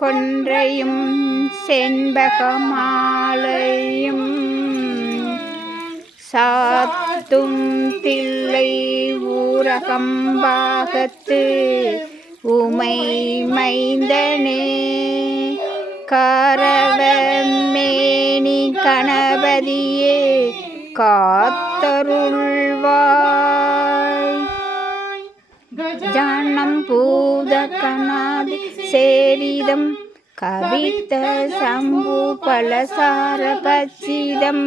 கொன்றையும் செண்பகமாலையும் சாத்தும் தில்லை ஊரகம்பாகத்து உமை மைந்தனே கரவமேனி கணபதியே காத்தருள்வாய் ஜானம் பூத கணாதி சேரிதம் கவித்த சம்பு பலசார பச்சிதம்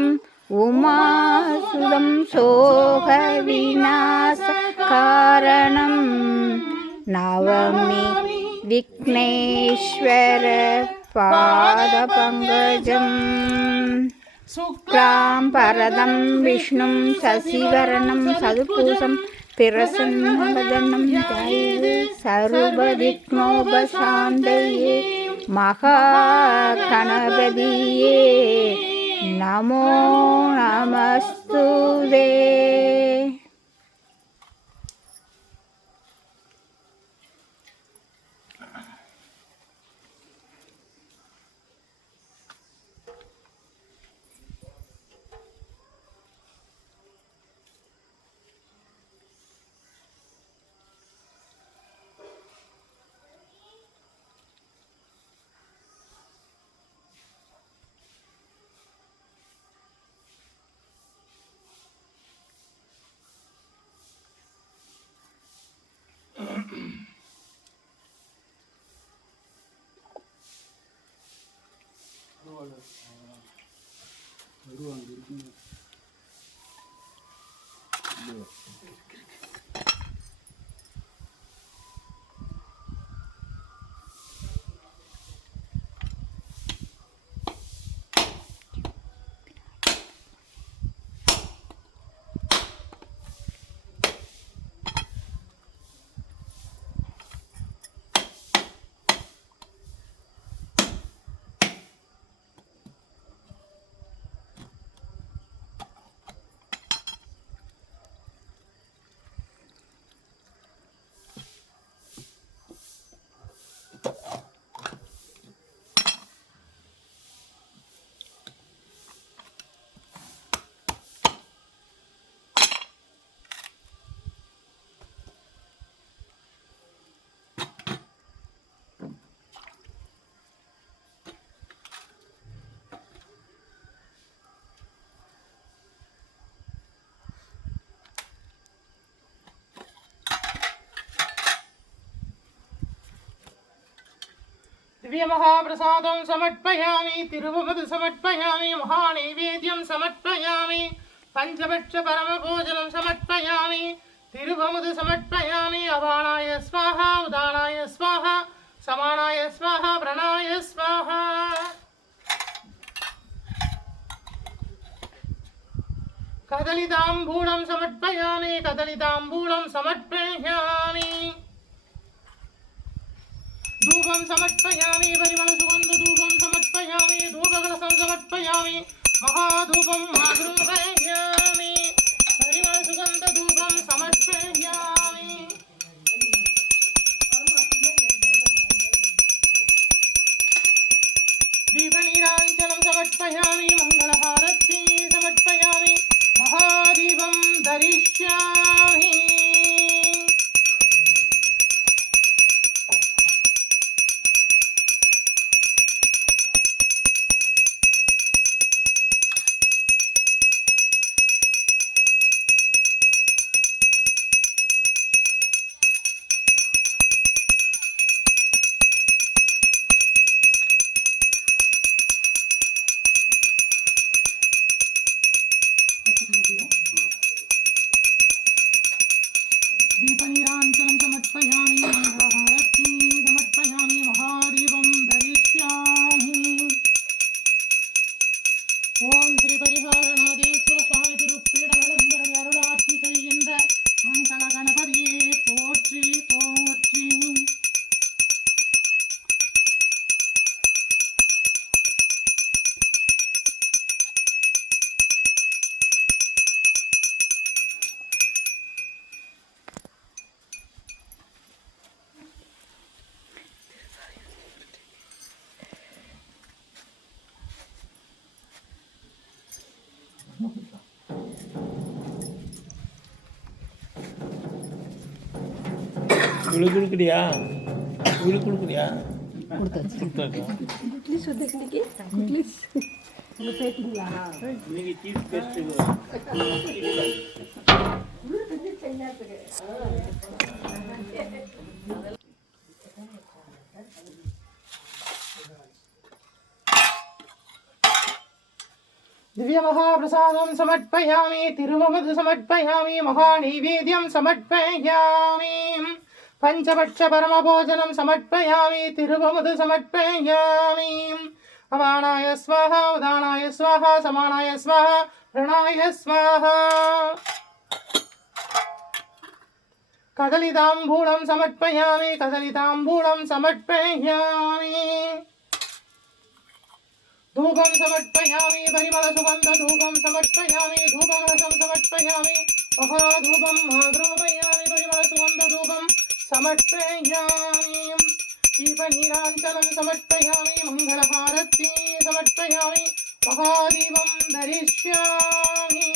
உமாசுதம் சோக விநாச காரணம் நவமி விக்னேஸ்வர பாத பங்கஜம் சுக்லாம் பரதம் விஷ்ணும் சசிவரணம் சதுபூசம் பிரசன்னவதனம் ஜெய சர்வவிக்னோபசாந்தயே மகா கணபதியே நமோ நமஸ்துதே. दिव्यमहाप्रसादं समर्पयामि तिरुवपद समर्पयामि महानैवेद्यं समर्पयामि पञ्चभक्ष परमभोजनं समर्पयामि तिरुवमुद समर्पयामि अवाणाय स्वाहा उदानाय स्वाहा समानाय स्वाहा प्रणाय स्वाहा कदलिताम्बूलं समर्पयामि कदलिताम्बूलं समर्पयामि धूपं समर्पयामि परिमलसुगन्धधूपं समर्पयामि धूपकलशं समर्पयामि महाधूपं आगृह्णामि परिमलसुगन्धधूपं समर्पयामि दीपनीराञ्जनं समर्पयामि मङ्गलहारति समर्पयामि महादीपं दरिष्यामि दीपनीराञ्जनं समर्पयामि मङ्गलहारति समर्पयामि महादीपं दरिष्यामि ஓம் ஸ்ரீ பரிகாரநாதேஸ்வர சுவாமி திருப்பீடவளந்தரை அருளாட்சி செய்கின்ற மங்கள கணபதியே போற்றி போற்றி. இவளுக்கு கொடுக்குறியா இவளுக்கு கொடுக்குறியா கொடுத்தாக்கா இன்னைக்கு சீஃப் கெஸ்ட் दिव्यमहाप्रसादं समर्पयामि तिरुवमधु समर्पयामि महानैवेद्यं समर्पयामि पञ्चपक्षपरमभोजनं समर्पयामि तिरुवमधु समर्पयामि अवाणाय स्वाहा उदानाय स्वाहा समानाय स्वाहा प्रणाय स्वाहा कदलिताम्बूलं समर्पयामि कदलिताम्बूलं समर्पयामि धूपं समर्पयामि परिमलसुगन्धधूपं समर्पयामि धूपकलशं समर्पयामि महाधूपं महाद्रोपयामि परिमलसुगन्धधूपं समर्पयामि दीपनीराञ्जनं समर्पयामि मङ्गलहारती समर्पयामि महादीपं धरिष्यामि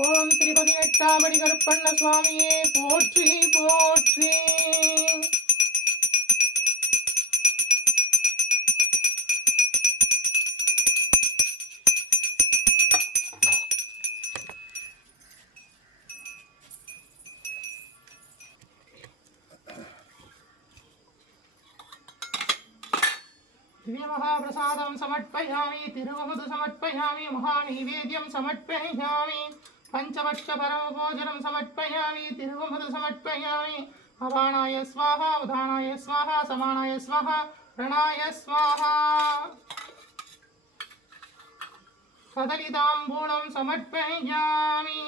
ओम श्री பதினெட்டாமடி கருப்பண்ண சுவாமியே போற்றி போற்றி दिव्यमहाप्रसादं समर्पयामि तिरुवमधु समर्पयामि महानैवेद्यं समर्पयामि पञ्चपक्षपरमभोजनं समर्पयामि तिरुवमधु समर्पयामि अवाणाय स्वाहा उदानाय स्वाहा समानाय स्वाहा प्रणाय स्वाहा कदलिताम्बूलं समर्पयामि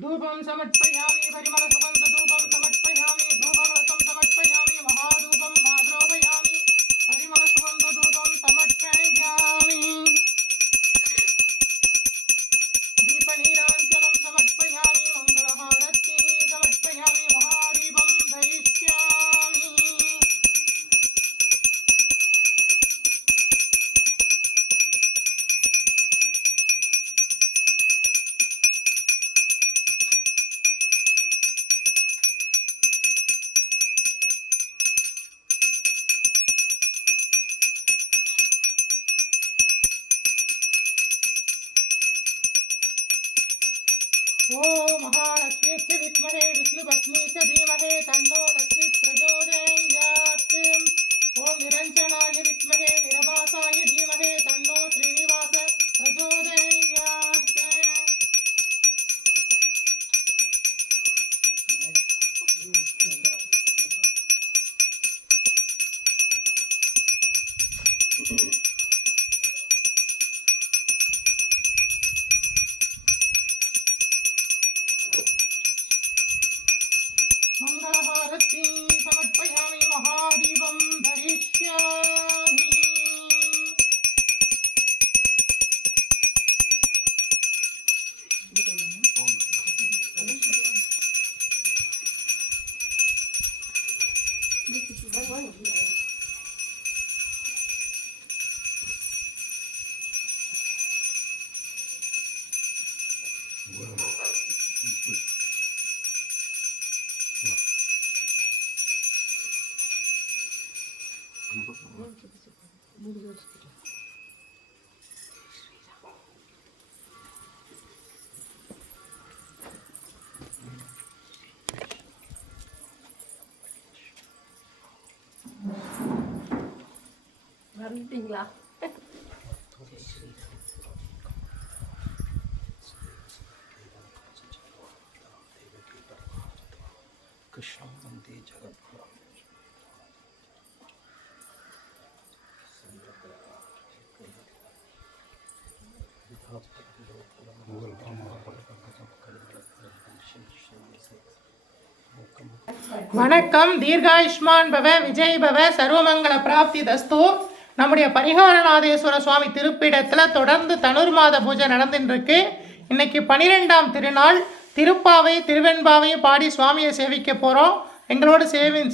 धूपं समर्पयामि परिमलसुगन्धधूपं समर्पयामि धूपकलशं समर्पयामि महाधूपं महाद्रोपयामि परिमलसुगन्धधूपं समर्पयामि दीपनीराञ्जनं समर्पयामि मङ्गलहारती समर्पयामि महादीपं धरिष्यामि ओ महालक्ष्मीस्य विद्महे विष्णुपत्नी च धीमहि तन्नो लक्ष्मी प्रचोदयात् ओम निरञ्जनाय विद्महे निरभासाय धीमहि तन्नो श्रीनिवास प्रचोदयात् मंगलहारती समर्पयामि महादीपं धरिष्यामि வந்துட்டீங்களா? कृष्ण वंदे जगद्गुरुं வணக்கம். தீர்காயுஷ்மான் பவ, விஜய் பவ, சர்வமங்கல பிராப்தி தஸ்து. நம்முடைய பரிகாரநாதேஸ்வர சுவாமி திருப்பீடத்தில் தொடர்ந்து தனுர் மாத பூஜை நடந்துட்டு இருக்கு. இன்னைக்கு 12ஆம் திருநாள். திருப்பாவை திருவெண்பாவையும் பாடி சுவாமியை சேவிக்க போகிறோம். எங்களோடு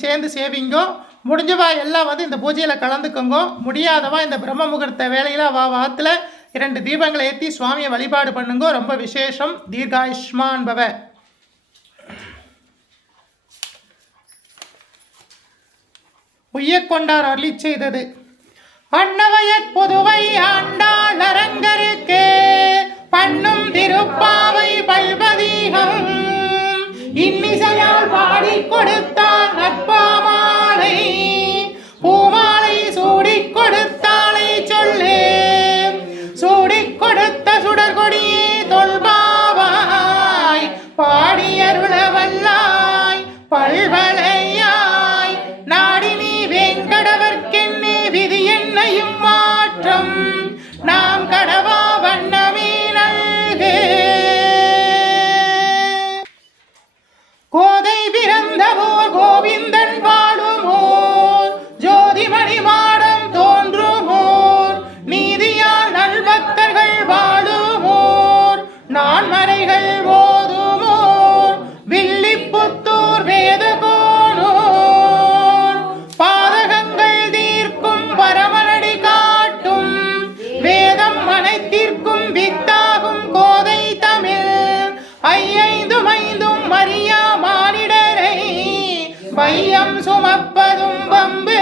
சேர்ந்து சேவிங்கோ. முடிஞ்சவா எல்லாம் வந்து இந்த பூஜையில் கலந்துக்கோங்க. முடியாதவா இந்த பிரம்ம முகூர்த்த வேலையில் வாத்தில் 2 தீபங்களை ஏற்றி சுவாமியை வழிபாடு பண்ணுங்க. ரொம்ப விசேஷம். தீர்காயுஷ்மான் பவ. உய்யக்கொண்டார் அருளி செய்தது. அன்னவயற் புதுவை ஆண்டாள் அரங்கருக்கு பண்ணும் திருப்பாவை பல்வதீகம் இன்னிசையால் பாடி கொடுத்தாள் நற்பாமாலை பூமாலை சூடிக் கொடுத்தாளை சொல்லு சூடிக் கொடுத்த சுடர்கொடியே தொல்பாவாய் பாடியருள வல்லாய் பல்வளையாய் நாடினி வேங்கடவர்க்கென்னே விதி என்னையும் மாற்றம் நாம் கடவா வண்ணமே நல்கு. கோதை பிறந்தவோர் கோவிந்தன் வாழுமோர் ஜோதிமணி மாடம் தோன்றுமோர் நீதியால் நல்பக்தர்கள் வாழுமோர் நான்மறைகள் ஓதுமோர் வில்லிப்புத்தூர் வேதகோனோர் பாதகங்கள் தீர்க்கும் பரமனடி காட்டும் வேதம் அனைத்திற்கும் வித்தாகும் கோதை தமிழ் ஐந்தும் மரியா மானிடரை பையம் சுமப்பதும் வம்பு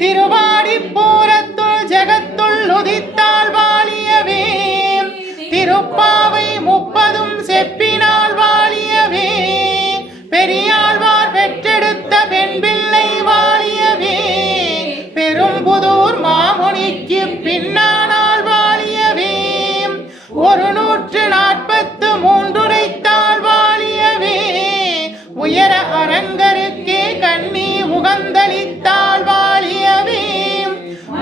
திருவாடிப்பூரத்துள் ஜெகத்துள் உதித்தால் வாழியவே திருப்பாவை 30 செப்பினால் வாழியவே பெரியாழ்வார் பெற்றெடுத்த பெண் பிள்ளை வாழியவே பெரும்புதூர் மாமுனிக்கு பின்னானால் வாழியவே 143 உரைத்தால் வாழியவே உயர அரங்கருக்கே கண்ணி உகந்தளித்தால் வாழியவே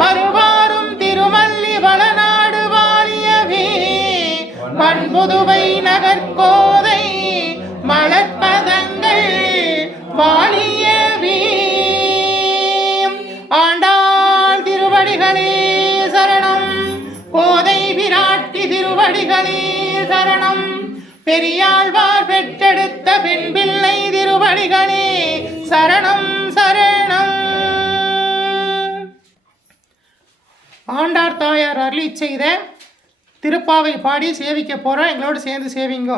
மறுவாரும் திருமல்லி வளநாடு வாழியவே பண்புதுவை நகர்கோதை மலர்பதங்கள் வாழியவே. ஆண்டாள் திருவடிகளே சரணம். கோதை பிராட்டி திருவடிகளே சரணம். பெரியாழ்வார் பெற்றெடுத்த பெண் பிள்ளை திருவடிகளே சரணம் சரணம். ஆண்டார் தாயார் அருளி செய்த திருப்பாவை பாடி சேவிக்க போகிறோம். எங்களோடு சேர்ந்து சேவிங்கோ.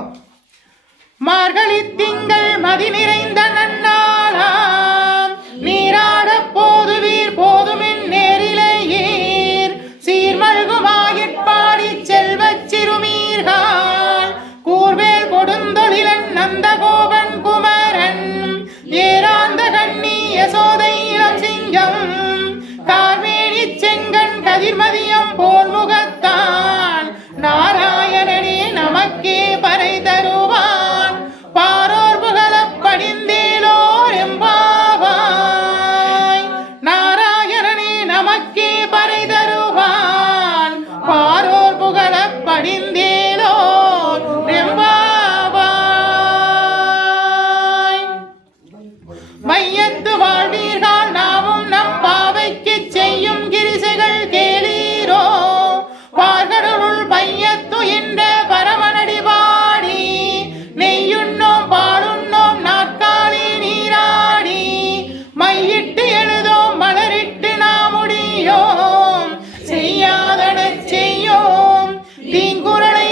மார்கழி திங்கள் மதி நிறைந்த நன்னாளாம் நீராட போதுவீர் போதுமின் நேரிலேயீர் சீர்மல்குமாயிற்பாடி செல்வச் சிறுமீர்கள் கூர்வேல் கொடுந்தொழிலன் நந்தகோபன் குமரன் ஏராந்த கண்ணி யசோதை இளம் சிங்கம் கார்மேனி செங்கன் கதிர்மதியம் போல் முகத்தான் நாராயணனே நமக்கே பறை தருவான் பாரோர் புகழப் படிந்தேலோர் எம்பாவாய் நாராயணனே நமக்கே பறை தருவான் பாரோர் புகழப் படிந்தேலோர் எம்பாவாய். மையத்து வாழ்வீர்கள் நாமும் நம் பாவைக்கு செய்யும் கிரிசைகள் கேளீரோ பார்கடலுள் பையத்து என்ற பரமனடி பாடி நெய்யுண்ணோம் பாலுண்ணோம் நாற்காலி நீராடி மையிட்டு எழுதோம் மலரிட்டு நாமுடியோம் செய்யாதன செய்யோம் தீங்குறளை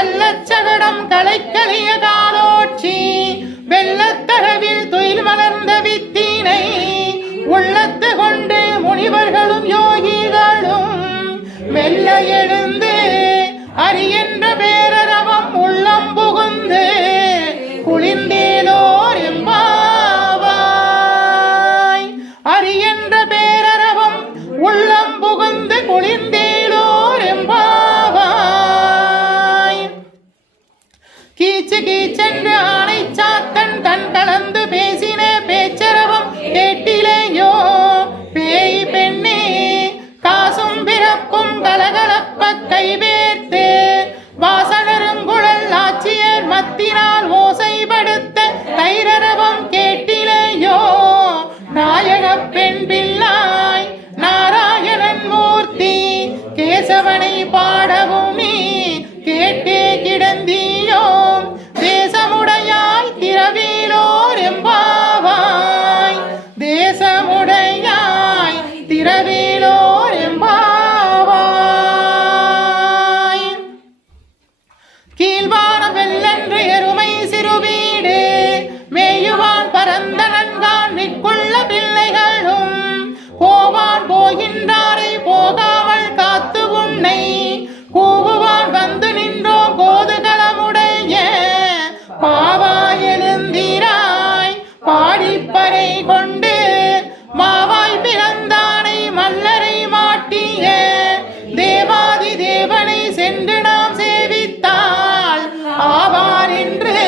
கள்ளச்சகடம் கலைக்கலிய காலோட்சி வெள்ளத்தரவில் துயில் மலர்ந்த வித்தினை உள்ளத்து கொண்டு முனிவர்களும் யோகிகளும் மெல்ல எழுந்து அரியென்ற பேரரவம் உள்ளம் புகுந்து குளிர்ந்தேலோர் எம்பாவாய். அரியென்ற பேரரவம் உள்ளம் புகுந்து குளிர்ந்தேலோர் எம்பாவாய். கீச்சு கீச்சென்று ஆணை சாத்தன் தன் கலந்து பேசின பேச்சரவம் கேட்டிலேயோ பேய் பெண்ணே காசும் பிறப்பும் கலகலப்ப கைவேர்த்து வாசனருங்குழல் ஆட்சியர் மத்தினால் ஓசைப்படுத்த தைரரவம் கேட்டிலேயோ நாயக பெண் பிள்ளாய் நாராயணன் மூர்த்தி கேசவனை பாடவும் நீ கேட்டே கிடந்தியோ தேசமுடையாய் திரவேலோர் எம்பாவாய். தேசமுடையாய் திரவேலோர் எம்பாவாய். கீழ்வான வெள்ளன்று எருமை சிறுவீடு மேயுவான் பரந்த நன்கான் மிக்குள்ள பிள்ளைகளும் போவான் போகின்றாரை போகாமல் காத்து உன்னை கூவுவான் வந்து நின்றோம் கோதுகளமுடைய பாவாய் எழுந்திராய் பாடிப்பறை கொண்டு மாவாய் பிறந்தானை மல்லரை மாட்டிய தேவாதி தேவனை சென்று நாம் சேவித்தால் ஆவார் என்று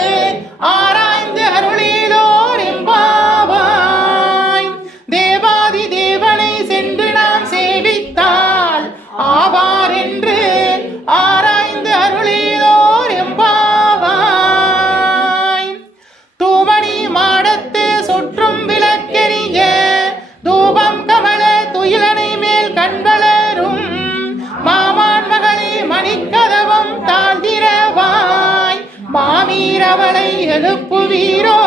ஆராய்ந்து அருளிலோர் எம்பாவாய். தேவாதி தேவனை சென்று நாம் சேவித்தால் ஆவார் என்று ஆராய்ந்து அருளிலோர் எம்பாவாய். தூமணி மாடத்து சுற்றும் விளக்கெரிய தூபம் கமல துயிலனை மேல் கண்வளரும் மாமான் மகளை மணிக்கதவம் தாழ்ந்திரவாய் மாமீரவளை எழுப்புவீரோ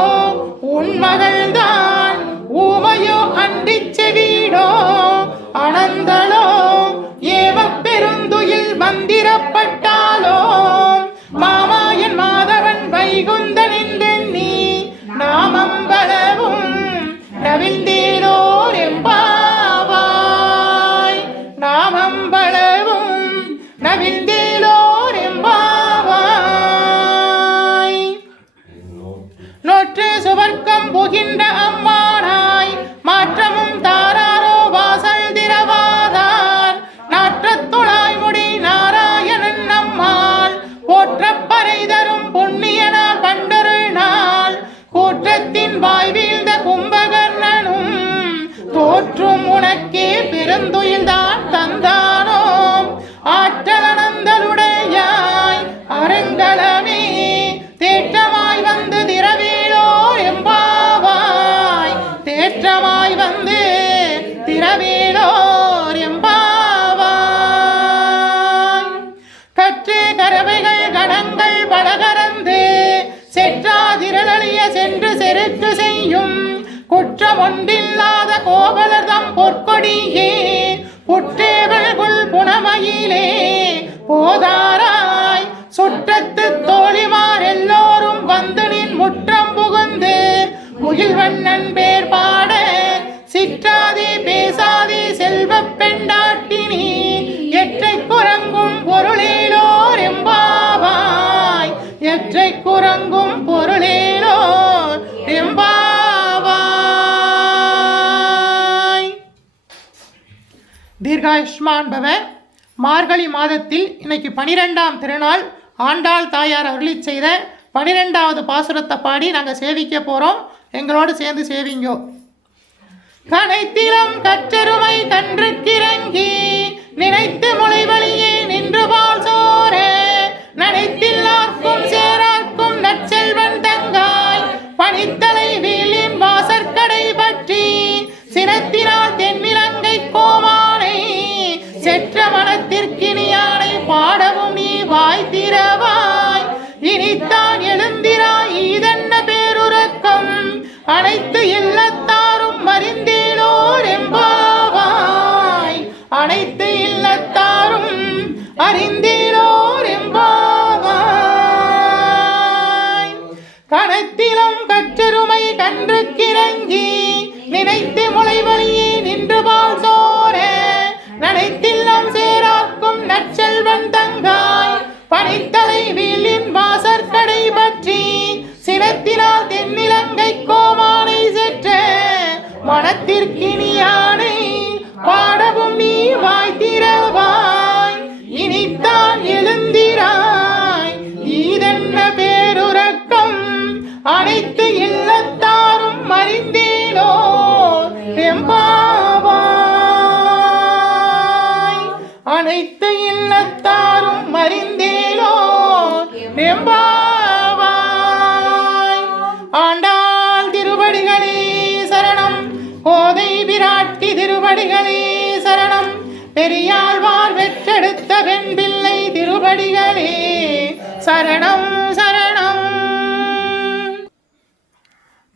உன் மகள்தான் ஊமையோ அன்றிச் செவீடோ அனந்தலோ ஏவ பெருந்துயில் மந்திரப்பட்டாலோ மாமாயன் மாதவன் வைகுந்தன் என்றெண்ணி நாமம்பளவும் நவிழ்ந்தேலோர் எம்பாவாய். நாமம்பளவும் நவிழ்ந்தேலோர் எம்பாவாய். நொற்று சுவர்க்கம் புகின்ற அம்மானாய் மாற்றமும் தாராரோ வாசல் திரவாதார் நாற்றத்துழாய் முடி நாராயணன் நம்மால் போற்றப்பறை தரும் புண்ணியனால் பண்டொரு நாள் கூற்றத்தின் வாய் வீழ்ந்த கும்பகர்ணனும் தோற்றும் உனக்கே பெருந்துயில்தான் தந்தானோ ஆற்றலனந்தலுடையாய் அருங்கலமே தேற்றமாய் வந்து திரவேலோர் எம்பாவாய். தேற்றமாய் வந்து திரவேலோர் எம்பாவாய். கற்று கரவைகள் கணங்கள் பலகரந்து செற்றாதிரளிய சென்று செருக்கு செய்யும் குற்றம் ஒன்றில்லாத கோவலர்தம் பொற்கொடியே புற்றேவள்குள் புனமயிலே போதாராய் சுற்றத்து தோழிமார் எல்லோரும் வந்து நின் முற்றம் புகுந்து முகில்வண்ணன் பேர் பாட சிற்றாதே பேசாதே செல்வப் பெண்டாட்டினி எற்றை குரங்கும் பொருளேலோர் எம்பாவாய். எற்றை குரங்கும் பொருளேலோர் எம்பாவாய். தீர்காயுஷ்மான் பவ. மார்கழி மாதத்தில் இன்னைக்கு 12ஆம் திருநாள் ஆண்டாள் தாயார் அருளிச் செய்த 12வது பாசுரத்தை பாடி நாங்கள் சேவிக்க போகிறோம். எங்களோடு சேர்ந்து சேவிங்கோ. கனைத்திலம் கற்றருமை கன்றுக்கிறங்கி நினைத்து மொழிவழியே நின்று பால் சோர நனைத்தில்லார்க்கும் சேரார்க்கும் நற்செல்வன் தங்காய் பனித்தலை வீழின் வாசற்கடை பற்றி சினத்தினால் தென்னிலங்கை கோமானை செற்ற மனத்திற்கினியானை பாடவும் நீ வாய் திறவாய். இனித்தான் எழுந்திராய் ஈதென்ன பேருறக்கம் அனைத்து இல்லத்தாரும் மறிந்தேலோர் எம்பாவாய். அனைத்து இல்லத்தாரும் மனத்திற்கினியானை பாடவும் நீ வாய்த்திரவாய் இனித்தான் எழுந்திராய் ஈதென்ன பேருறக்கம் அனைத்து இல்லத்தாரும் அறிந்தேனோ எம்பாவாய் அனைத்து இல்லத்தாரும் அறிந்தேனோ எம்பாவாய் ஆண்டாள் திருவடிகளே சரணம் கோதை விராட்டி திருவடிகளே சரணம் பெரியாழ்வார் பெற்றெடுத்த பெண் பிள்ளை திருவடிகளே சரணம் சரணம்.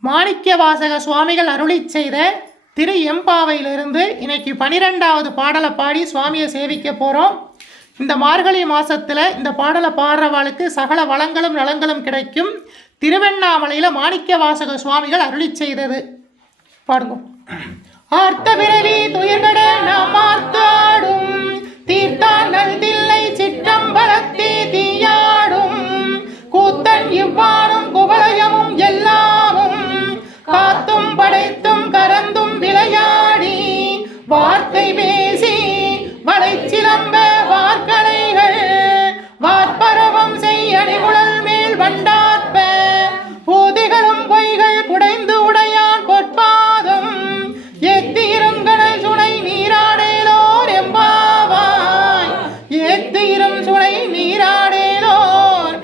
மாணிக்கவாசக சுவாமிகள் அருளிச் செய்த திரு எம்பாவையிலிருந்து இன்னைக்கு 12வது பாடலை பாடி சுவாமியை சேவிக்க போகிறோம். இந்த மார்கழி மாதத்தில் இந்த பாடலை பாடுறவாளுக்கு சகல வளங்களும் நலங்களும் கிடைக்கும். திருவண்ணாமலையில் மாணிக்கவாசக சுவாமிகள் அருளிச் செய்தது. பாடுங்க. ஆர்த்த பிறவி துயர்கட நாம் ஆர்த்தாடும் தீர்த்தான் நல்தில்லை சிற்றம்பலத்தே தீயாடும் கூத்தன் இவ்வாறும் குவலயமும் எல்லாமும் காத்தும் படைத்தும் கரந்தும் விளையாடி வார்த்தை பேசி வளைச்சிலம்ப வார்கலைகள் வார்பரவம் செய்யணிகுழல் மேல் வண்டாற்ப பூதிகளும் பொய்கள் குடைந்து உடையான் பொற்பாதம் எத்திருங்கனை சுனை நீராடேலோர் எம்பாவாய் எத்திரும் சுனை நீராடேலோர்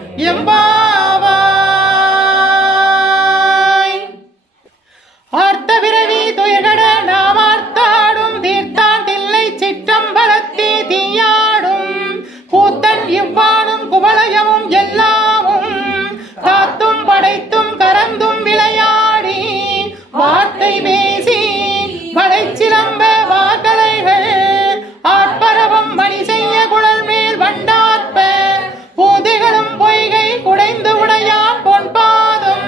எம்பாவாய் ஆர்த்த விரவி துயர்கட நாம் ஆர்த்தாடும் தீர்த்தான் தில்லை சிற்றம்பலத்தே தீயாடும் கூத்தன் இவ்வாணும் குவலயமும் எல்லாமும் காத்தும் படைத்தும் கரந்தும் விளையாடி வார்த்தை பேசி வளைச்சிலம்ப வார்கலைகள் ஆட்பரவம் மணி செய்ய குழல் மேல் வண்டாற்ப பூதிகளும் பொய்கை குடைந்து உடையான் பொன்பாதம்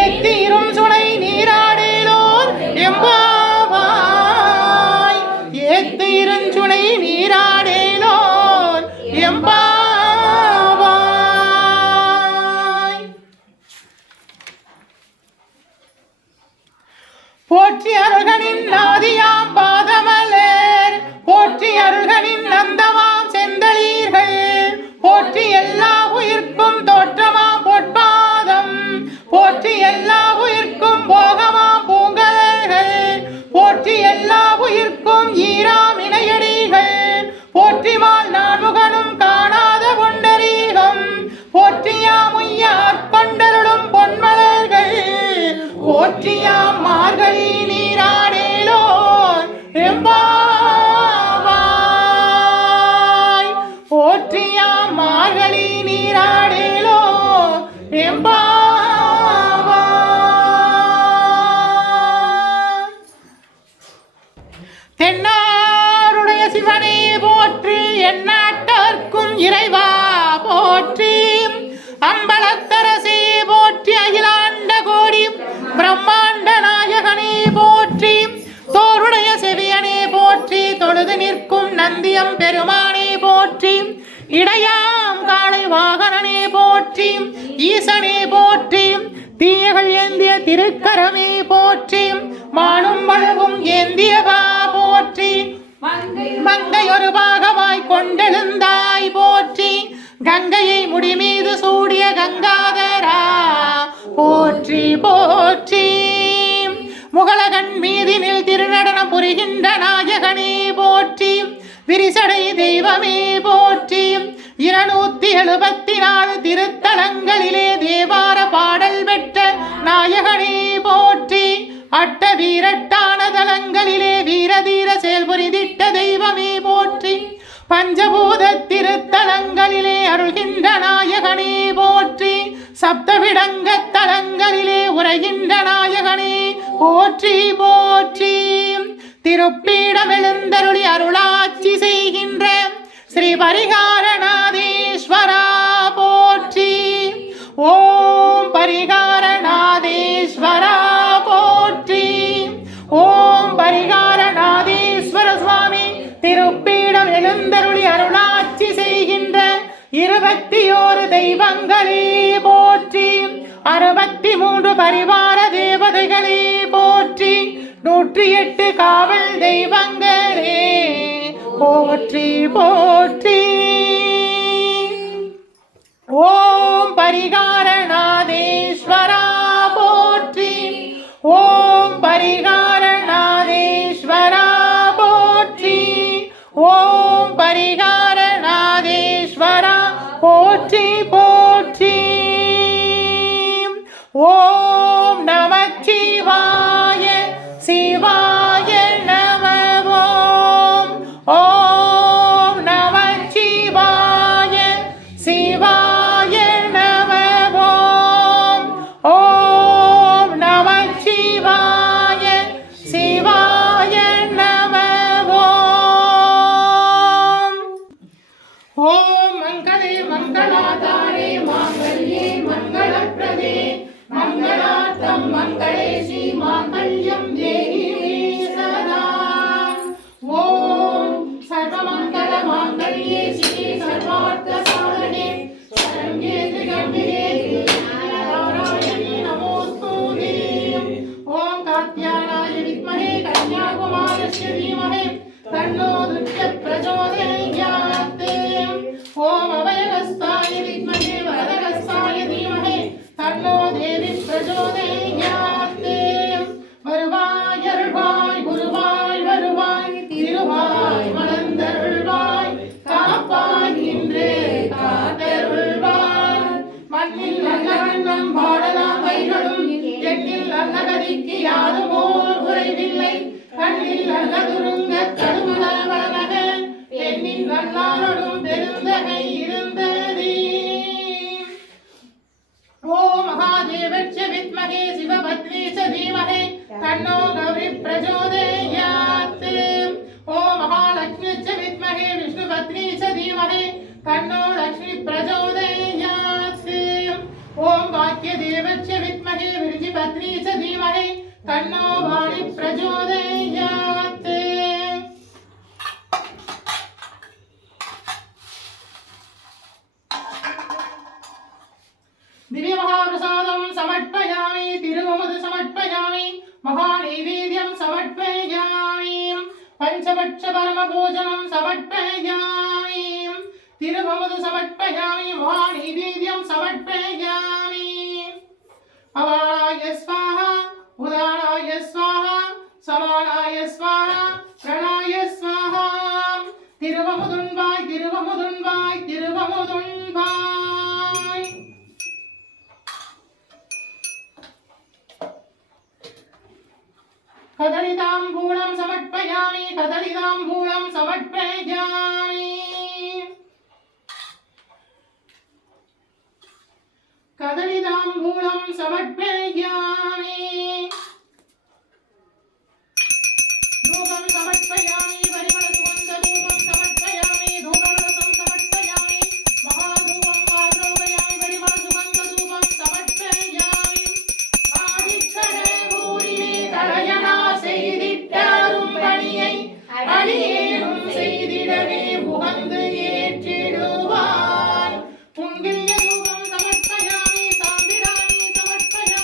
ஏத்தீரும் சுனை நீராடேலோர் எம்பாவாய் ஏத்தீரும் சுனை நீராடேலோர் எம்பாவாய். போற்றி அருள்களின் நாதியாம் பாதமலர் போற்றி அருள்களின் நந்தமாம் செந்தளீர்கள் போற்றி எல்லா உயிர்க்கும் தோற்றமாம் பொற்பாதம் போற்றி எல்லா உயிர்க்கும் போகமாம் பூங்கலர்கள் போற்றி எல்லா உயிர்க்கும் ஈராம் இணையடிகள் போற்றிமால் நான்முகனும் காணாத பொண்டரீகம் போற்றியாம் உய்யார் கொண்டருளும் பொன்மலர்கள் போற்றியாம் மார்கழி நீராடேலோர் எம்பாவாய் போற்றியாம் மார்கழி நீராடேலோர் எம்பாவாய். தென்னாருடைய சிவனே போற்றி எந்நாட்டர்க்கும் இறைவா போற்றி அம்பலத்தரசே போற்றி அகிலாண்ட கோடி பிரம்மாண்ட நாயகனே போற்றி தோருடைய செவியனே போற்றி தொழுது நிற்கும் நந்தியம் பெருமானே போற்றி இடையாம் காளை வாகனனே போற்றி ஈசனே போற்றி தீயகள் ஏந்திய திருக்கரமே போற்றி மானும் மழவும் ஏந்தியவா போற்றி மங்கை ஒரு பாகமாய் கொண்டெழுந்தாய் போற்றி கங்கையை முடிமீது சூடிய கங்காதரா போற்றி போற்றி முகலகன் மீதினில் திருநடனம் புரிகின்ற நாயகனே போற்றி விரிசடை தெய்வமே போற்றி 274 திருத்தலங்களிலே தேவார பாடல் பெற்ற நாயகனே போற்றி அட்ட வீரட்டான தலங்களிலே வீரதீர செயல்புரிதிட்ட தெய்வமே போற்றி பஞ்சபூத திருத்தலங்களிலே அருள்கின்ற நாயகனே போற்றி சப்தவிடங்க தலங்களிலே உரைகின்ற நாயகனே போற்றி போற்றி திருப்பீடம் எழுந்தருளி அருளாட்சி செய்கின்ற ஸ்ரீ பரிகாரநாதேஸ்வரா போற்றி ஓம் பரிகாரநாதேஸ்வரா போற்றி ஓம் பரிகாரநாதேஸ்வர சுவாமி திருப்பீடம் எழுந்தருளி அருளாட்சி செய்கின்ற 21 தெய்வங்களே போற்றி 63 பரிவார தேவதைகளே போற்றி 108 காவல் தெய்வங்களே போற்றி போற்றி. ஓம் பரிகாரநாதேஸ்வரா போற்றி. ஓம் பரிகாரநாதேஸ்வரா போற்றி. ஓம் பரிகாரநாதேஸ்வரா போற்றி போற்றி. ஓம் நமச்சிவாய சிவாய நம. ஓம் நமச்சிவாய சிவாய நம. ஓம் நமச்சிவாய சிவாய நம. ஓம் மங்களே மங்களாதாரே மாங்கல்யே மங்களப்ரதே மங்களார்த்தம் மங்களேஷி மாங்கல்யம் தேஹி மே சதா. ஓம் சர்வமங்கள மாங்கல்யே சிவே சர்வார்த்த சாதனே சரண்யே திரிகம்பிரே நாராயணி நமோஸ்துதே. ஓம் காத்யாயனாய வித்மஹே கன்யாகுமாரஸ்ய தீமஹி தன்னோ துர்கः பிரச்சோதயாத். ஓம் அபயஹஸ்தாய வித்மஹே வரதஹஸ்தாய தீமஹி தன்னோ தேவி பிரச்சோதயாத். வருவாய் அருள்வாய் குருவாய் வருவாய் திருவாய் மலர்ந்தருள்வாய் காப்பாய் நின்று காத்தருள்வாய். மண்ணில் நல்ல வண்ணம் பாடலாம் வைகளும் எண்ணில் நல்ல கதிக்கு யாரும் ஓர் குறைவில்லை. கண்ணில் நல்ல துருங்க கடுமல வளமக எண்ணில் நல்லாரோடும் பெருந்தகை இருந்ததே. ஓம் மகாதேவச்ச வித்மஹே சிவபத்னி ச தீமஹி தன்னோ கௌரி பிரச்சோதயாத். ஓம் மகாலக்ஷ்மி ச வித்மஹே விஷ்ணுபத்னி ச தீமஹி தன்னோ லக்ஷ்மி பிரச்சோதயாத். ஓம் வாக்யதேவச்ச வித்மஹே விருஜிபத்னி ச தீமஹி தன்னோ வாணி பிரச்சோதயாத். दिव्य महाप्रसादं समर्पयामि. तिरुमुद समर्पयामि. महानैवेद्यं समर्पयामि. पंचपक्ष परमभोजनं समर्पयामि. तिरुमुद समर्पयामि. महानैवेद्यं समर्पयामि. अवाणाय स्वाहा उदानाय स्वाहा समानाय स्वाहा प्रणाय स्वाहा. तिरुवमुदुन्वाय तिरुवमुदुन्वाय तिरुवमुदुन्वाय. कदलिताम्बूलं समर्पयामि. कदलिताम्बूलं समर्पयामि. कदलिताम्बूलं समर्पयामि. धूपं समर्पयामि. परिमलसुगन्धधूपं समर्पयामि. धूपरसं समर्पयामि. महाधूपं आरोपयामि. परिमलसुगन्धधूपं समर्पयामि. ஆதிக்கடவுரிலே தலையனா செய்திட்டாரும் பணியை அடியேனும் செய்திடவே உகந்து ஏற்றிடுவாய். புங்கில்ய தூபம் சமர்ப்பயாமி. சாம்பிராணி சமர்ப்பயாமி.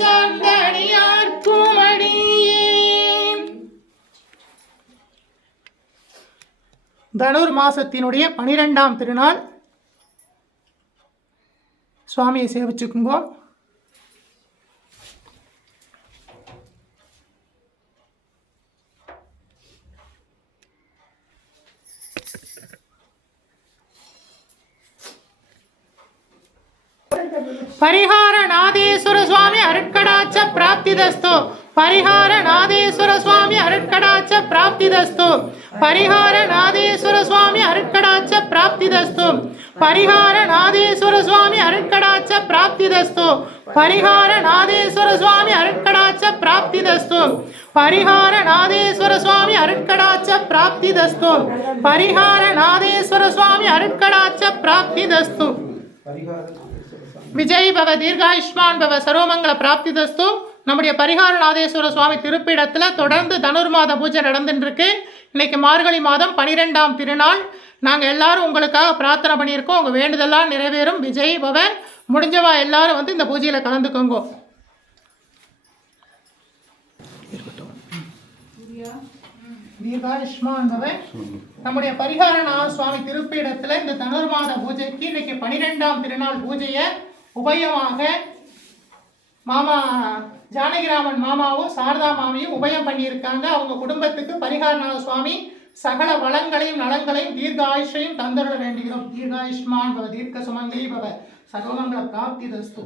சார்ந்த அடியார்க்கும் அடியேன். தனுர் மாசத்தினுடைய 12ஆம் திருநாள். சுவாமியை சேவிச்சுக்குங்கோ. பரிகார நாதேஸ்வர சுவாமி அருட்கடாட்ச பிராப்திதஸ்து. பரிகார நாதேஸ்வர சுவாமி அருட்கடாட்ச பிராப்திதஸ்து. பரிகார நாதேஸ்வர சுவாமி அருட்கடாட்ச பிராப்திதஸ்து. பரிகார நாதேஸ்வர சுவாமி அருட்கடாட்ச பிராப்திதஸ்து. பரிகார நாதேஸ்வர சுவாமி அருட்கடாட்ச பிராப்திதஸ்து. பரிகார நாதேஸ்வர சுவாமி அருட்கடாட்ச பிராப்திதஸ்து. பரிகார நாதேஸ்வர சுவாமி அருட்கடாட்ச பிராப்திதஸ்து. விஜய் பவ, தீர்காயுஷ்மான் பவ, சர்வமங்கள பிராப்திதஸ்து. நம்முடைய பரிகாரநாதேஸ்வர சுவாமி திருப்பிடத்தில் தொடர்ந்து தனுர் மாத பூஜை நடந்துட்டுருக்கு. இன்னைக்கு மார்கழி மாதம் 12ஆம் திருநாள். நாங்கள் எல்லாரும் உங்களுக்காக பிரார்த்தனை பண்ணியிருக்கோம். உங்கள் வேண்டுதெல்லாம் நிறைவேறும். விஜய் பவ. முடிஞ்சவா எல்லாரும் வந்து இந்த பூஜையில் கலந்துக்கோங்க. தீர்காயுஷ்மான் பவ. நம்முடைய பரிகாரநாத சுவாமி திருப்பீடத்தில் இந்த தனுர் மாத பூஜைக்கு இன்னைக்கு 12ஆம் திருநாள் பூஜையை உபயமாக மாமா ஜானகிராமன் மாமாவும் சாரதா மாமியும் உபயம் பண்ணியிருக்காங்க. அவங்க குடும்பத்துக்கு பரிகாரநாத சுவாமி சகல வளங்களையும் நலங்களையும் தீர்காயுஷையும் தந்தருட வேண்டுகிறோம். தீர்காயுஷ்மான் பவ, தீர்க்க சுமங்கலி பவ, சர்வமங்கள பிராப்திதஸ்து.